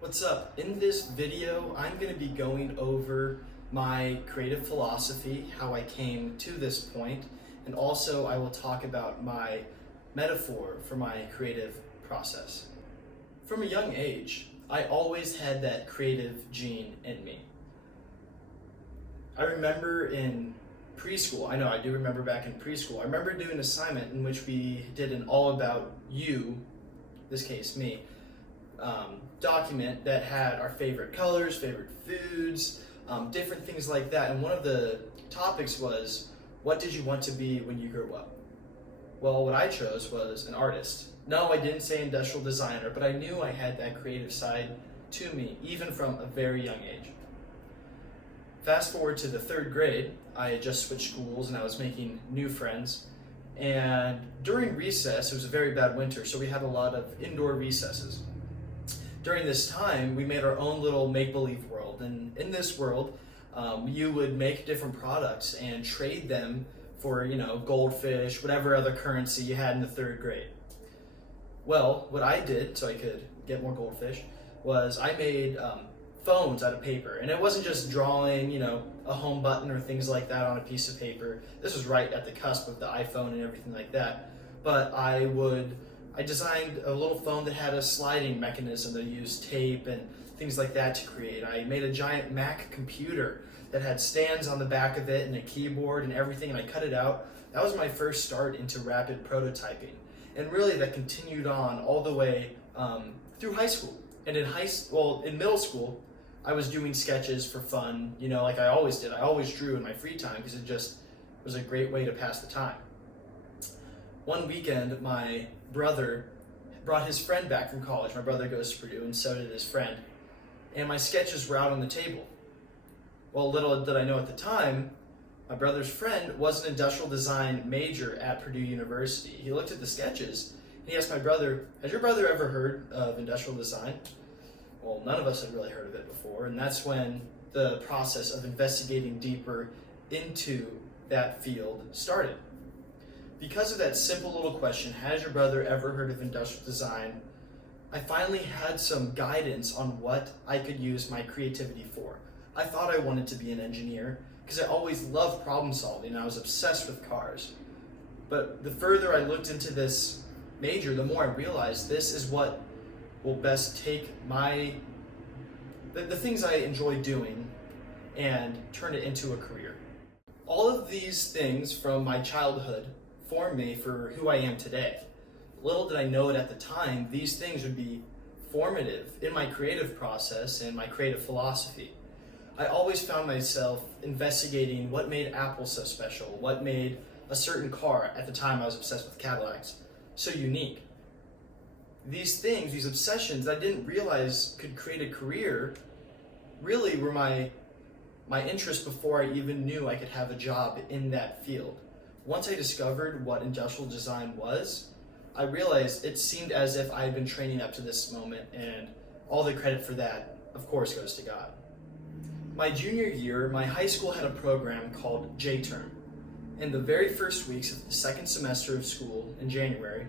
What's up? In this video, I'm going to be going over my creative philosophy, how I came to this point, and also I will talk about my metaphor for my creative process. From a young age, I always had that creative gene in me. I remember in preschool, I do remember back in preschool, I remember doing an assignment in which we did an all about you, this case me, document that had our favorite colors, favorite foods, different things like that. And one of the topics was, what did you want to be when you grew up? Well, what I chose was an artist. No, I didn't say industrial designer, but I knew I had that creative side to me, even from a very young age. Fast forward to the third grade, I had just switched schools and I was making new friends. And during recess, it was a very bad winter, so we had a lot of indoor recesses. During this time, we made our own little make-believe world, and in this world, you would make different products and trade them for, goldfish, whatever other currency you had in the third grade. Well, what I did so I could get more goldfish was I made phones out of paper, and it wasn't just drawing, a home button or things like that on a piece of paper. This was right at the cusp of the iPhone and everything like that. But I designed a little phone that had a sliding mechanism that used tape and things like that to create. I made a giant Mac computer that had stands on the back of it and a keyboard and everything, and I cut it out. That was my first start into rapid prototyping. And really that continued on all the way through high school. And in middle school, I was doing sketches for fun, like I always did. I always drew in my free time because it just was a great way to pass the time. One weekend, my brother brought his friend back from college. My brother goes to Purdue, and so did his friend. And my sketches were out on the table. Well, little did I know at the time, my brother's friend was an industrial design major at Purdue University. He looked at the sketches, and he asked my brother, has your brother ever heard of industrial design? Well, none of us had really heard of it before, and that's when the process of investigating deeper into that field started. Because of that simple little question, has your brother ever heard of industrial design, I finally had some guidance on what I could use my creativity for. I thought I wanted to be an engineer because I always loved problem solving and I was obsessed with cars. But the further I looked into this major, the more I realized this is what will best take the things I enjoy doing and turn it into a career. All of these things from my childhood formed me for who I am today. Little did I know it at the time, these things would be formative in my creative process and my creative philosophy. I always found myself investigating what made Apple so special, what made a certain car, at the time I was obsessed with Cadillacs, so unique. These things, these obsessions that I didn't realize could create a career, really were my interest before I even knew I could have a job in that field. Once I discovered what industrial design was, I realized it seemed as if I had been training up to this moment, and all the credit for that, of course, goes to God. My junior year, my high school had a program called J-Term. In the very first weeks of the second semester of school in January,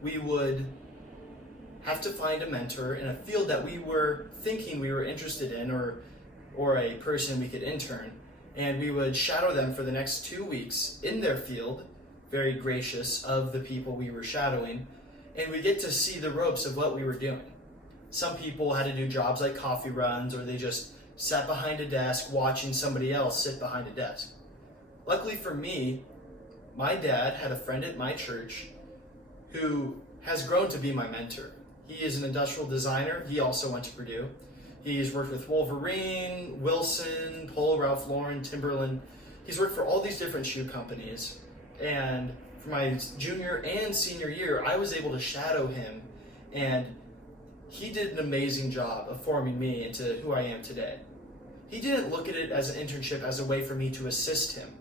we would have to find a mentor in a field that we were thinking we were interested in, or a person we could intern. And we would shadow them for the next 2 weeks in their field, very gracious of the people we were shadowing, and we get to see the ropes of what we were doing. Some people had to do jobs like coffee runs, or they just sat behind a desk watching somebody else sit behind a desk. Luckily for me, my dad had a friend at my church who has grown to be my mentor. He is an industrial designer. He also went to Purdue. He's worked with Wolverine, Wilson, Polo Ralph Lauren, Timberland. He's worked for all these different shoe companies. And for my junior and senior year, I was able to shadow him, and he did an amazing job of forming me into who I am today. He didn't look at it as an internship as a way for me to assist him.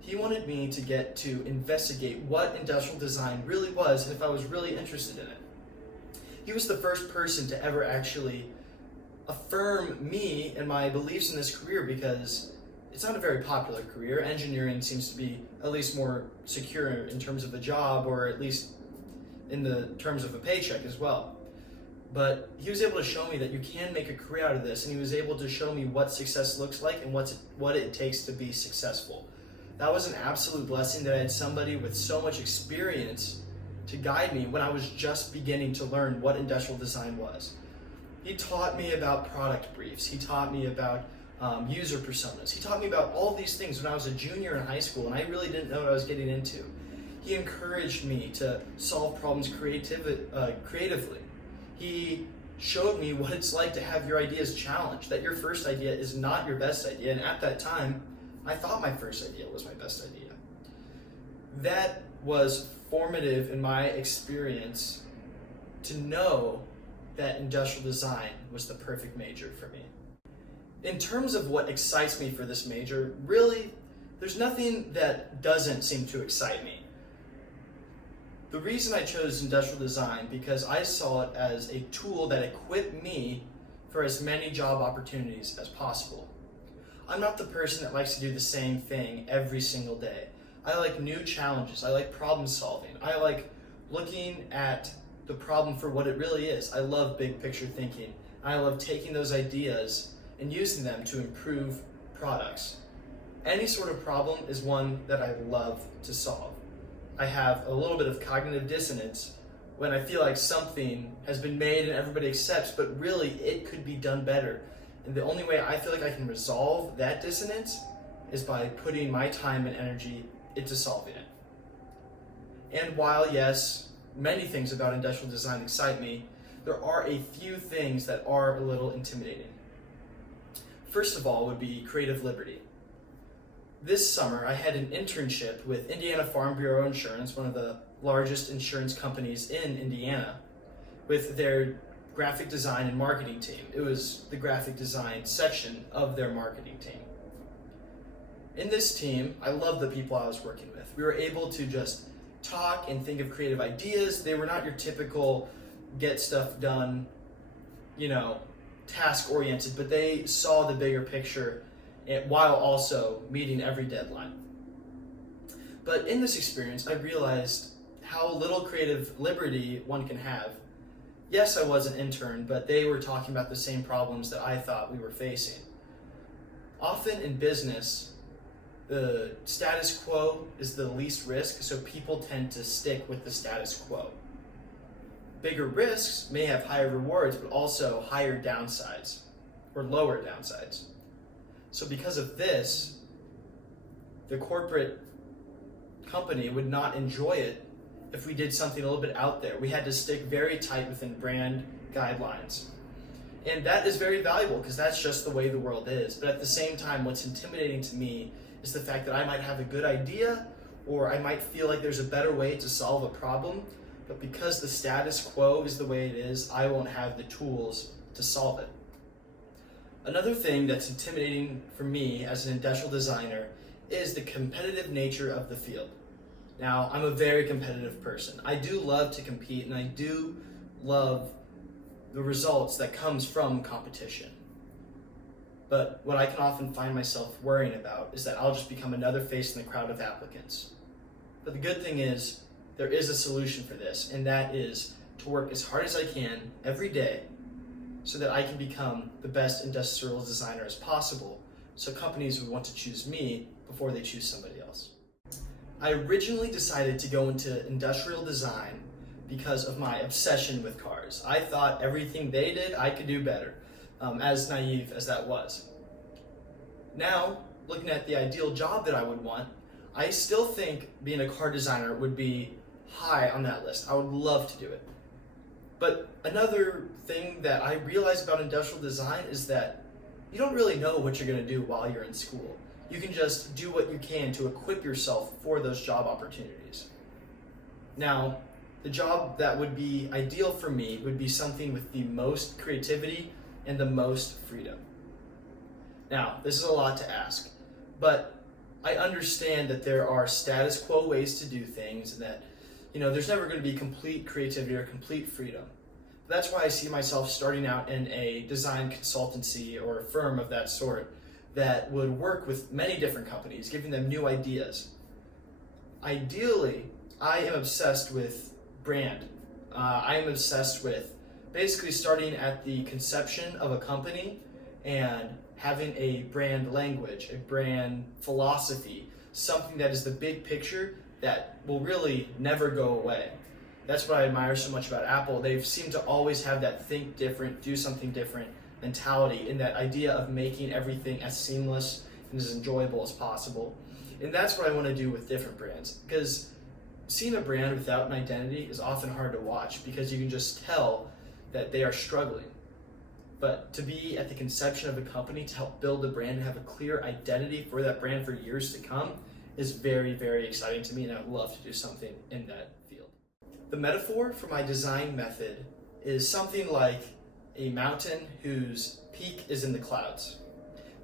He wanted me to get to investigate what industrial design really was and if I was really interested in it. He was the first person to ever actually affirm me and my beliefs in this career, because it's not a very popular career. Engineering seems to be at least more secure in terms of a job, or at least in the terms of a paycheck as well. But he was able to show me that you can make a career out of this, and he was able to show me what success looks like and what it takes to be successful. That was an absolute blessing that I had somebody with so much experience to guide me when I was just beginning to learn what industrial design was. He taught me about product briefs. He taught me about user personas. He taught me about all these things when I was a junior in high school, and I really didn't know what I was getting into. He encouraged me to solve problems creatively. He showed me what it's like to have your ideas challenged, that your first idea is not your best idea. And at that time, I thought my first idea was my best idea. That was formative in my experience to know that industrial design was the perfect major for me. In terms of what excites me for this major, really, there's nothing that doesn't seem to excite me. The reason I chose industrial design because I saw it as a tool that equipped me for as many job opportunities as possible. I'm not the person that likes to do the same thing every single day. I like new challenges. I like problem solving. I like looking at the problem for what it really is. I love big picture thinking. I love taking those ideas and using them to improve products. Any sort of problem is one that I love to solve. I have a little bit of cognitive dissonance when I feel like something has been made and everybody accepts, but really it could be done better. And the only way I feel like I can resolve that dissonance is by putting my time and energy into solving it. And while, yes, many things about industrial design excite me, there are a few things that are a little intimidating. First of all would be creative liberty. This summer, I had an internship with Indiana Farm Bureau Insurance, one of the largest insurance companies in Indiana, with their graphic design and marketing team. It was the graphic design section of their marketing team. In this team, I loved the people I was working with. We were able to just talk and think of creative ideas. They were not your typical get stuff done, task-oriented, but they saw the bigger picture while also meeting every deadline. But in this experience, I realized how little creative liberty one can have. Yes, I was an intern, but they were talking about the same problems that I thought we were facing. Often in business, the status quo is the least risk, so people tend to stick with the status quo. Bigger risks may have higher rewards, but also higher downsides, or lower downsides. So because of this, the corporate company would not enjoy it if we did something a little bit out there. We had to stick very tight within brand guidelines. And that is very valuable because that's just the way the world is. But at the same time, what's intimidating to me is the fact that I might have a good idea or I might feel like there's a better way to solve a problem, but because the status quo is the way it is, I won't have the tools to solve it. Another thing that's intimidating for me as an industrial designer is the competitive nature of the field. Now, I'm a very competitive person. I do love to compete and I do love the results that comes from competition. But what I can often find myself worrying about is that I'll just become another face in the crowd of applicants. But the good thing is, there is a solution for this, and that is to work as hard as I can every day so that I can become the best industrial designer as possible, so companies would want to choose me before they choose somebody else. I originally decided to go into industrial design because of my obsession with cars. I thought everything they did, I could do better, as naive as that was. Now, looking at the ideal job that I would want, I still think being a car designer would be high on that list. I would love to do it. But another thing that I realized about industrial design is that you don't really know what you're going to do while you're in school. You can just do what you can to equip yourself for those job opportunities. Now, the job that would be ideal for me would be something with the most creativity and the most freedom. Now, this is a lot to ask, but I understand that there are status quo ways to do things and that there's never going to be complete creativity or complete freedom. That's why I see myself starting out in a design consultancy or a firm of that sort that would work with many different companies, giving them new ideas. Ideally, I am obsessed with brand. I am obsessed with basically starting at the conception of a company and having a brand language, a brand philosophy, something that is the big picture that will really never go away. That's what I admire so much about Apple. They seem to always have that think different, do something different mentality, and that idea of making everything as seamless and as enjoyable as possible. And that's what I want to do with different brands, because seeing a brand without an identity is often hard to watch because you can just tell that they are struggling. But to be at the conception of a company, to help build a brand and have a clear identity for that brand for years to come is very, very exciting to me, and I would love to do something in that field. The metaphor for my design method is something like a mountain whose peak is in the clouds.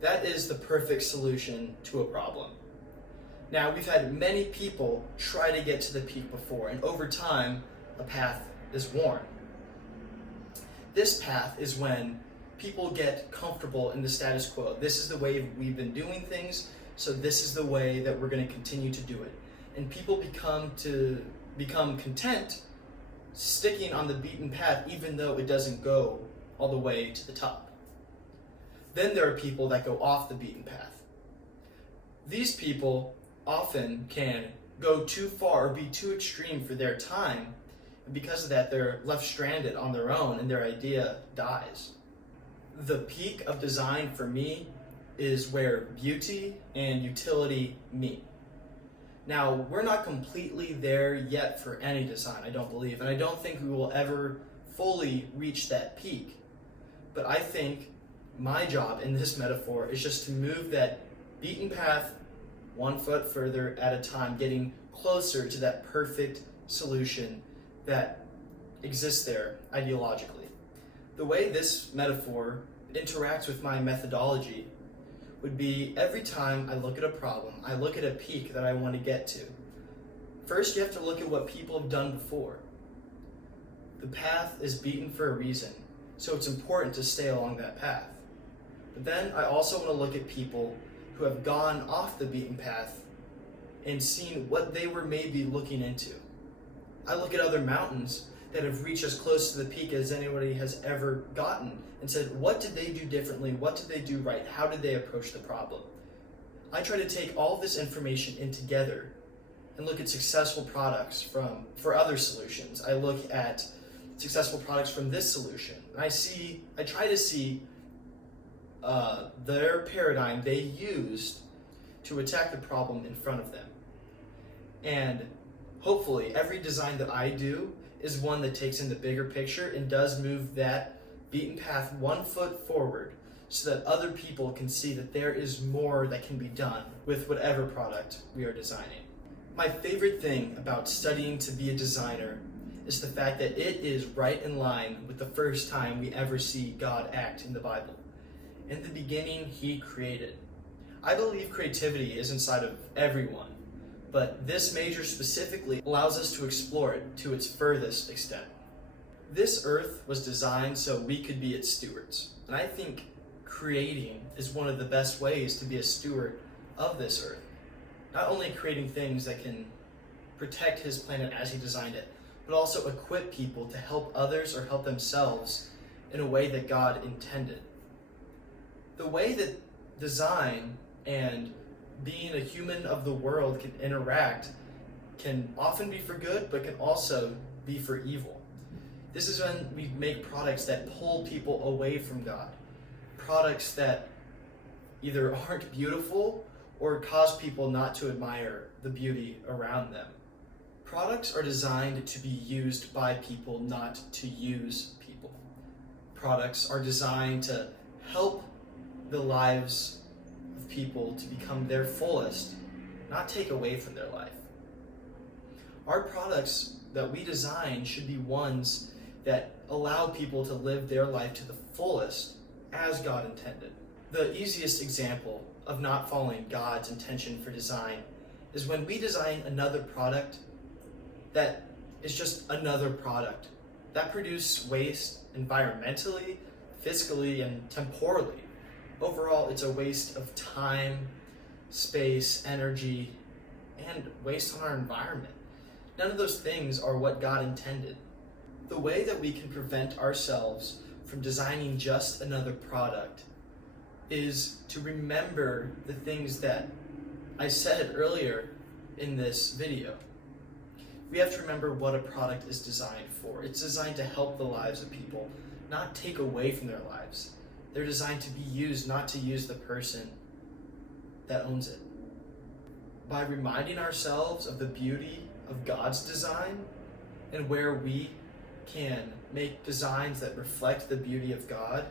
That is the perfect solution to a problem. Now, we've had many people try to get to the peak before, and over time, a path is worn. This path is when people get comfortable in the status quo. This is the way we've been doing things, so this is the way that we're going to continue to do it. And people become content sticking on the beaten path even though it doesn't go all the way to the top. Then there are people that go off the beaten path. These people often can go too far or be too extreme for their time, and because of that they're left stranded on their own and their idea dies. The peak of design for me is where beauty and utility meet. Now, we're not completely there yet for any design, I don't believe, and I don't think we will ever fully reach that peak. But I think my job in this metaphor is just to move that beaten path 1 foot further at a time, getting closer to that perfect solution that exists there ideologically. The way this metaphor interacts with my methodology would be every time I look at a problem, I look at a peak that I want to get to. First, you have to look at what people have done before. The path is beaten for a reason, so it's important to stay along that path. But then I also want to look at people who have gone off the beaten path and seen what they were maybe looking into. I look at other mountains that have reached as close to the peak as anybody has ever gotten and said, what did they do differently? What did they do right? How did they approach the problem? I try to take all this information in together and look at successful products for other solutions. I look at successful products from this solution. And I try to see their paradigm they used to attack the problem in front of them. And hopefully every design that I do is one that takes in the bigger picture and does move that beaten path 1 foot forward so that other people can see that there is more that can be done with whatever product we are designing. My favorite thing about studying to be a designer is the fact that it is right in line with the first time we ever see God act in the Bible. In the beginning, He created. I believe creativity is inside of everyone, but this major specifically allows us to explore it to its furthest extent. This earth was designed so we could be its stewards, and I think creating is one of the best ways to be a steward of this earth. Not only creating things that can protect His planet as He designed it, but also equip people to help others or help themselves in a way that God intended. The way that design and being a human of the world can interact can often be for good, but can also be for evil. This is when we make products that pull people away from God. Products that either aren't beautiful or cause people not to admire the beauty around them. Products are designed to be used by people, not to use people. Products are designed to help the lives of people to become their fullest, not take away from their life. Our products that we design should be ones that allow people to live their life to the fullest as God intended. The easiest example of not following God's intention for design is when we design another product that is just another product that produces waste environmentally, physically, and temporally. Overall, it's a waste of time, space, energy, and waste on our environment. None of those things are what God intended. The way that we can prevent ourselves from designing just another product is to remember the things that I said earlier in this video. We have to remember what a product is designed for. It's designed to help the lives of people, not take away from their lives. They're designed to be used, not to use the person that owns it. By reminding ourselves of the beauty of God's design and where we can make designs that reflect the beauty of God,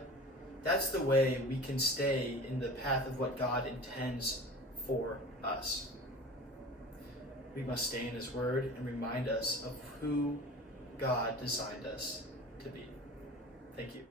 that's the way we can stay in the path of what God intends for us. We must stay in His Word and remind us of who God designed us to be. Thank you.